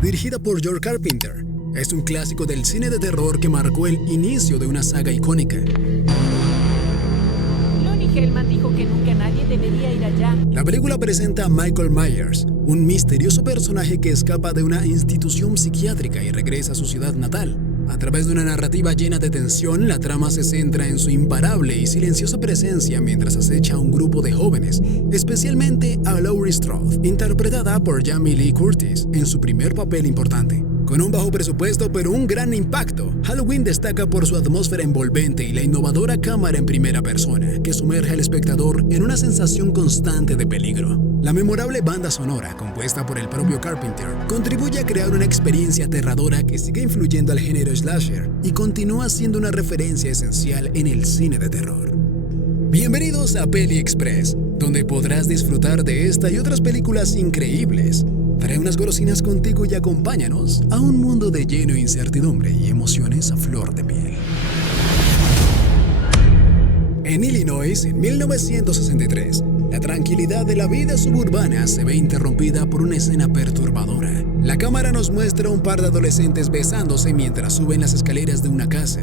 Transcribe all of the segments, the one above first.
dirigida por John Carpenter. Es un clásico del cine de terror que marcó el inicio de una saga icónica. Lonnie Hellman dijo que nunca nadie debería ir allá. La película presenta a Michael Myers, un misterioso personaje que escapa de una institución psiquiátrica y regresa a su ciudad natal. A través de una narrativa llena de tensión, la trama se centra en su imparable y silenciosa presencia mientras acecha a un grupo de jóvenes, especialmente a Laurie Strode, interpretada por Jamie Lee Curtis, en su primer papel importante. Con un bajo presupuesto pero un gran impacto, Halloween destaca por su atmósfera envolvente y la innovadora cámara en primera persona, que sumerge al espectador en una sensación constante de peligro. La memorable banda sonora, compuesta por el propio Carpenter, contribuye a crear una experiencia aterradora que sigue influyendo al género slasher y continúa siendo una referencia esencial en el cine de terror. Bienvenidos a Peli Express, donde podrás disfrutar de esta y otras películas increíbles. Trae unas golosinas contigo y acompáñanos a un mundo de lleno de incertidumbre y emociones a flor de piel. En Illinois, en 1963, la tranquilidad de la vida suburbana se ve interrumpida por una escena perturbadora. La cámara nos muestra a un par de adolescentes besándose mientras suben las escaleras de una casa.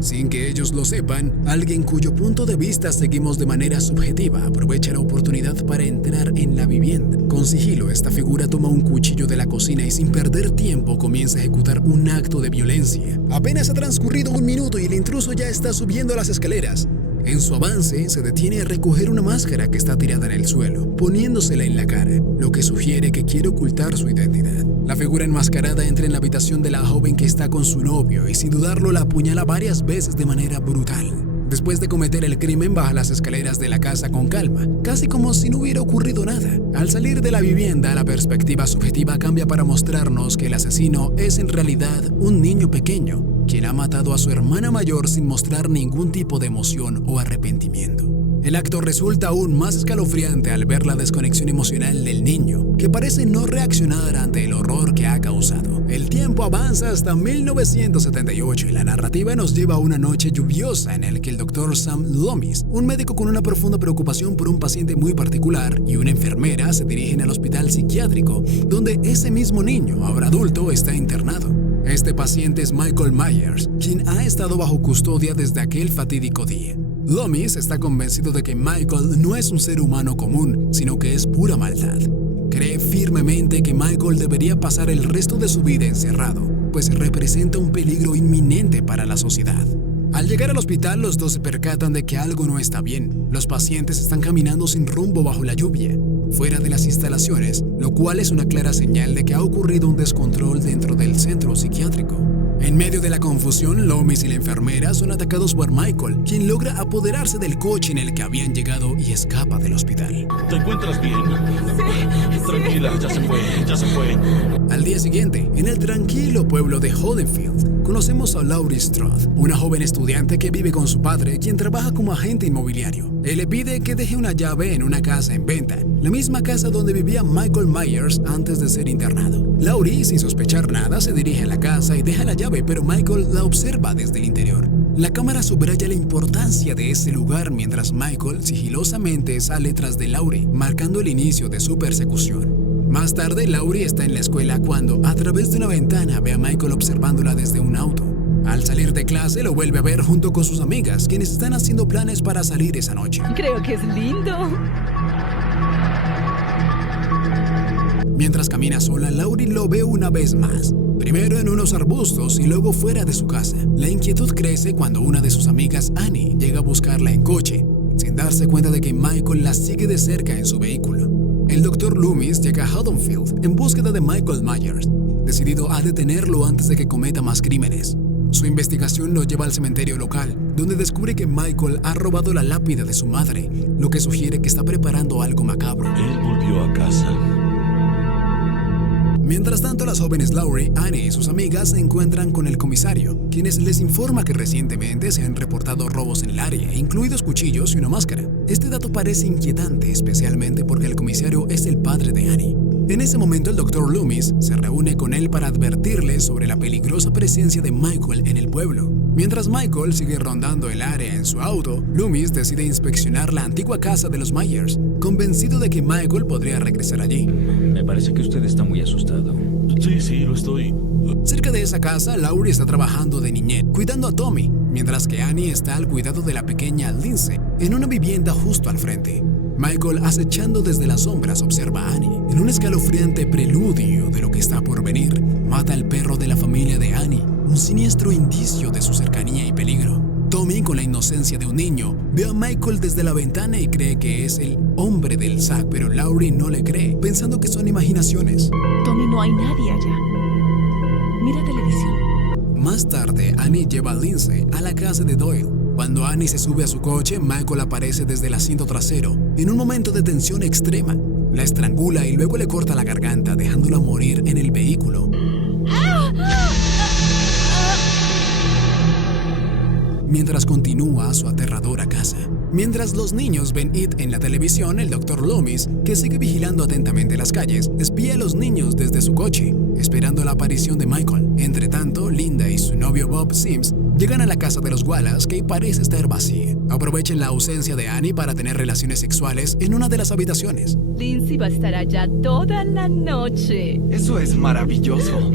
Sin que ellos lo sepan, alguien cuyo punto de vista seguimos de manera subjetiva aprovecha la oportunidad para entrar en la vivienda. Con sigilo, esta figura toma un cuchillo de la cocina y sin perder tiempo comienza a ejecutar un acto de violencia. Apenas ha transcurrido un minuto y el intruso ya está subiendo las escaleras. En su avance, se detiene a recoger una máscara que está tirada en el suelo, poniéndosela en la cara, lo que sugiere que quiere ocultar su identidad. La figura enmascarada entra en la habitación de la joven que está con su novio y sin dudarlo la apuñala varias veces de manera brutal. Después de cometer el crimen, baja las escaleras de la casa con calma, casi como si no hubiera ocurrido nada. Al salir de la vivienda, la perspectiva subjetiva cambia para mostrarnos que el asesino es en realidad un niño pequeño, quien ha matado a su hermana mayor sin mostrar ningún tipo de emoción o arrepentimiento. El acto resulta aún más escalofriante al ver la desconexión emocional del niño, que parece no reaccionar ante el horror que ha causado. El tiempo avanza hasta 1978 y la narrativa nos lleva a una noche lluviosa en el que el Dr. Sam Loomis, un médico con una profunda preocupación por un paciente muy particular, y una enfermera se dirigen al hospital psiquiátrico, donde ese mismo niño, ahora adulto, está internado. Este paciente es Michael Myers, quien ha estado bajo custodia desde aquel fatídico día. Loomis está convencido de que Michael no es un ser humano común, sino que es pura maldad. Cree firmemente que Michael debería pasar el resto de su vida encerrado, pues representa un peligro inminente para la sociedad. Al llegar al hospital, los dos se percatan de que algo no está bien. Los pacientes están caminando sin rumbo bajo la lluvia, fuera de las instalaciones, lo cual es una clara señal de que ha ocurrido un descontrol dentro del centro psiquiátrico. En medio de la confusión, Loomis y la enfermera son atacados por Michael, quien logra apoderarse del coche en el que habían llegado y escapa del hospital. ¿Te encuentras bien? Sí. Tranquila, ya se fue. Al día siguiente, en el tranquilo pueblo de Haddonfield, conocemos a Laurie Strode, una joven estudiante que vive con su padre, quien trabaja como agente inmobiliario. Él le pide que deje una llave en una casa en venta, la misma casa donde vivía Michael Myers antes de ser internado. Laurie, sin sospechar nada, se dirige a la casa y deja la llave, pero Michael la observa desde el interior. La cámara subraya la importancia de ese lugar mientras Michael sigilosamente sale tras de Laurie, marcando el inicio de su persecución. Más tarde, Laurie está en la escuela cuando, a través de una ventana, ve a Michael observándola desde un auto. Al salir de clase, lo vuelve a ver junto con sus amigas, quienes están haciendo planes para salir esa noche. Creo que es lindo. Mientras camina sola, Laurie lo ve una vez más. Primero en unos arbustos y luego fuera de su casa. La inquietud crece cuando una de sus amigas, Annie, llega a buscarla en coche, sin darse cuenta de que Michael la sigue de cerca en su vehículo. El Dr. Loomis llega a Haddonfield en búsqueda de Michael Myers, decidido a detenerlo antes de que cometa más crímenes. Su investigación lo lleva al cementerio local, donde descubre que Michael ha robado la lápida de su madre, lo que sugiere que está preparando algo macabro. Él volvió a casa. Mientras tanto, las jóvenes Laurie, Annie y sus amigas se encuentran con el comisario, quienes les informa que recientemente se han reportado robos en el área, incluidos cuchillos y una máscara. Este dato parece inquietante, especialmente porque el comisario es el padre de Annie. En ese momento, el Dr. Loomis se reúne con él para advertirle sobre la peligrosa presencia de Michael en el pueblo. Mientras Michael sigue rondando el área en su auto, Loomis decide inspeccionar la antigua casa de los Myers, convencido de que Michael podría regresar allí. Me parece que usted está muy asustado. Sí, lo estoy. Cerca de esa casa, Laurie está trabajando de niñera, cuidando a Tommy, mientras que Annie está al cuidado de la pequeña Lindsay, en una vivienda justo al frente. Michael, acechando desde las sombras, observa a Annie. En un escalofriante preludio de lo que está por venir, mata al perro de la familia de Annie, un siniestro indicio de su cercanía y peligro. Tommy, con la inocencia de un niño, ve a Michael desde la ventana y cree que es el hombre del sac, pero Laurie no le cree, pensando que son imaginaciones. Tommy, no hay nadie allá. Mira televisión. Más tarde, Annie lleva a Lindsay a la casa de Doyle. Cuando Annie se sube a su coche, Michael aparece desde el asiento trasero, en un momento de tensión extrema. La estrangula y luego le corta la garganta, dejándola morir en el vehículo. Mientras continúa su aterradora caza. Mientras los niños ven It en la televisión, el Dr. Loomis, que sigue vigilando atentamente las calles, espía a los niños desde su coche, esperando la aparición de Michael. Entre tanto, Linda y su novio Bob Sims llegan a la casa de los Wallace, que parece estar vacía. Aprovechan la ausencia de Annie para tener relaciones sexuales en una de las habitaciones. Lindsay va a estar allá toda la noche. Eso es maravilloso.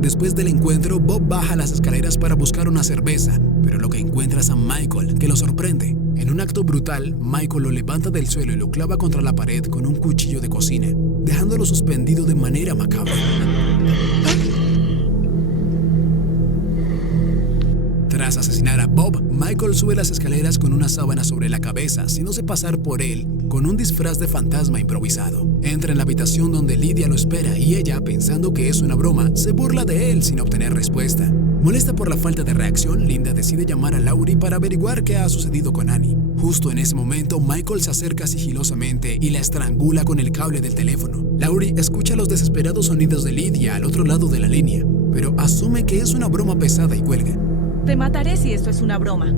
Después del encuentro, Bob baja las escaleras para buscar una cerveza, pero lo que encuentra es a Michael, que lo sorprende. En un acto brutal, Michael lo levanta del suelo y lo clava contra la pared con un cuchillo de cocina, dejándolo suspendido de manera macabra. Tras asesinar a Bob, Michael sube las escaleras con una sábana sobre la cabeza, haciéndose pasar por él con un disfraz de fantasma improvisado. Entra en la habitación donde Lydia lo espera y ella, pensando que es una broma, se burla de él sin obtener respuesta. Molesta por la falta de reacción, Linda decide llamar a Laurie para averiguar qué ha sucedido con Annie. Justo en ese momento, Michael se acerca sigilosamente y la estrangula con el cable del teléfono. Laurie escucha los desesperados sonidos de Lydia al otro lado de la línea, pero asume que es una broma pesada y cuelga. Te mataré si esto es una broma.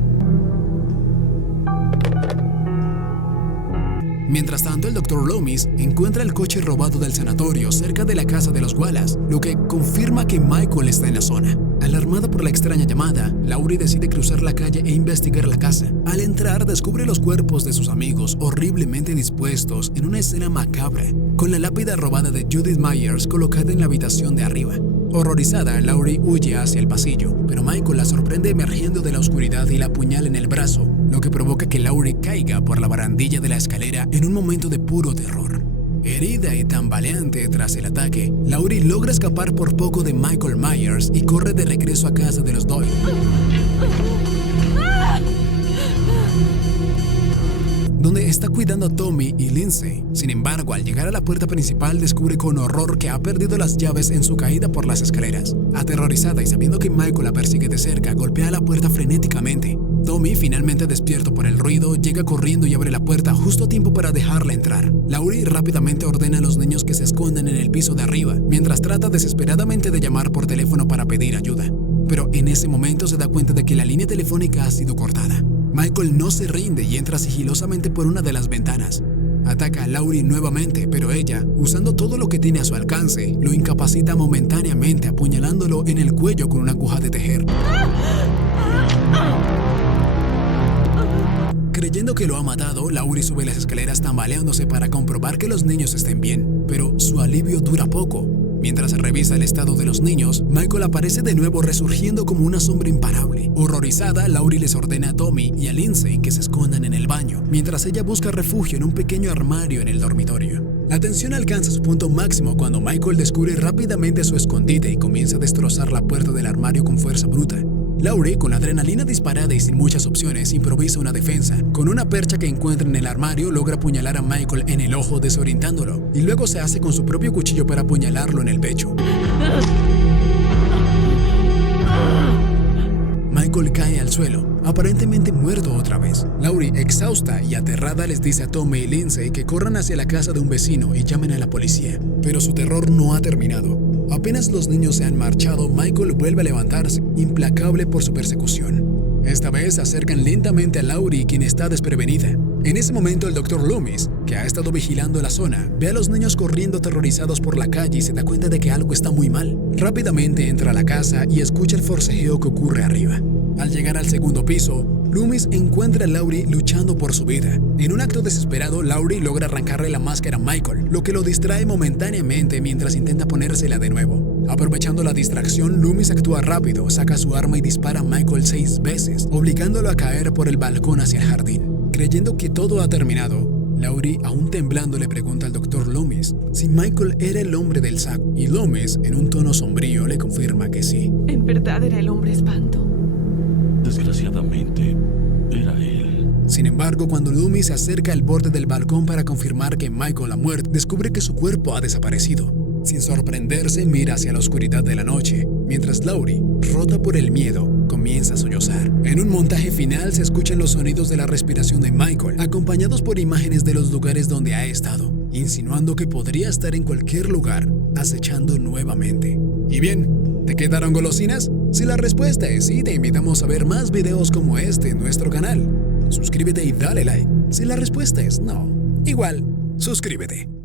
Mientras tanto, el Dr. Loomis encuentra el coche robado del sanatorio cerca de la casa de los Wallace, lo que confirma que Michael está en la zona. Alarmada por la extraña llamada, Laurie decide cruzar la calle e investigar la casa. Al entrar, descubre los cuerpos de sus amigos horriblemente dispuestos en una escena macabra, con la lápida robada de Judith Myers colocada en la habitación de arriba. Horrorizada, Laurie huye hacia el pasillo, pero Michael la sorprende emergiendo de la oscuridad y la apuñala en el brazo, lo que provoca que Laurie caiga por la barandilla de la escalera en un momento de puro terror. Herida y tambaleante tras el ataque, Laurie logra escapar por poco de Michael Myers y corre de regreso a casa de los Doyle, donde está cuidando a Tommy y Lindsay. Sin embargo, al llegar a la puerta principal, descubre con horror que ha perdido las llaves en su caída por las escaleras. Aterrorizada y sabiendo que Michael la persigue de cerca, golpea la puerta frenéticamente. Tommy, finalmente despierto por el ruido, llega corriendo y abre la puerta justo a tiempo para dejarla entrar. Laurie rápidamente ordena a los niños que se escondan en el piso de arriba, mientras trata desesperadamente de llamar por teléfono para pedir ayuda. Pero en ese momento se da cuenta de que la línea telefónica ha sido cortada. Michael no se rinde y entra sigilosamente por una de las ventanas. Ataca a Laurie nuevamente, pero ella, usando todo lo que tiene a su alcance, lo incapacita momentáneamente, apuñalándolo en el cuello con una aguja de tejer. Creyendo que lo ha matado, Laurie sube las escaleras tambaleándose para comprobar que los niños estén bien, pero su alivio dura poco. Mientras revisa el estado de los niños, Michael aparece de nuevo resurgiendo como una sombra imparable. Horrorizada, Laurie les ordena a Tommy y a Lindsay que se escondan en el baño, mientras ella busca refugio en un pequeño armario en el dormitorio. La tensión alcanza su punto máximo cuando Michael descubre rápidamente su escondite y comienza a destrozar la puerta del armario con fuerza bruta. Laurie, con la adrenalina disparada y sin muchas opciones, improvisa una defensa. Con una percha que encuentra en el armario, logra apuñalar a Michael en el ojo desorientándolo, y luego se hace con su propio cuchillo para apuñalarlo en el pecho. Michael cae al suelo, aparentemente muerto otra vez. Laurie, exhausta y aterrada, les dice a Tommy y Lindsay que corran hacia la casa de un vecino y llamen a la policía. Pero su terror no ha terminado. Apenas los niños se han marchado, Michael vuelve a levantarse, implacable por su persecución. Esta vez se acercan lentamente a Laurie, quien está desprevenida. En ese momento el Dr. Loomis, que ha estado vigilando la zona, ve a los niños corriendo aterrorizados por la calle y se da cuenta de que algo está muy mal. Rápidamente entra a la casa y escucha el forcejeo que ocurre arriba. Al llegar al segundo piso, Loomis encuentra a Laurie luchando por su vida. En un acto desesperado, Laurie logra arrancarle la máscara a Michael, lo que lo distrae momentáneamente mientras intenta ponérsela de nuevo. Aprovechando la distracción, Loomis actúa rápido, saca su arma y dispara a Michael 6 veces, obligándolo a caer por el balcón hacia el jardín. Creyendo que todo ha terminado, Laurie, aún temblando, le pregunta al Dr. Loomis si Michael era el hombre del saco, y Loomis, en un tono sombrío, le confirma que sí. ¿En verdad era el hombre espanto? Desgraciadamente, era él. Sin embargo, cuando Loomis se acerca al borde del balcón para confirmar que Michael ha muerto, descubre que su cuerpo ha desaparecido. Sin sorprenderse, mira hacia la oscuridad de la noche, mientras Laurie, rota por el miedo, comienza a sollozar. En un montaje final se escuchan los sonidos de la respiración de Michael, acompañados por imágenes de los lugares donde ha estado, insinuando que podría estar en cualquier lugar, acechando nuevamente. ¿Y bien? ¿Te quedaron golosinas? Si la respuesta es sí, te invitamos a ver más videos como este en nuestro canal. Suscríbete y dale like. Si la respuesta es no, igual, suscríbete.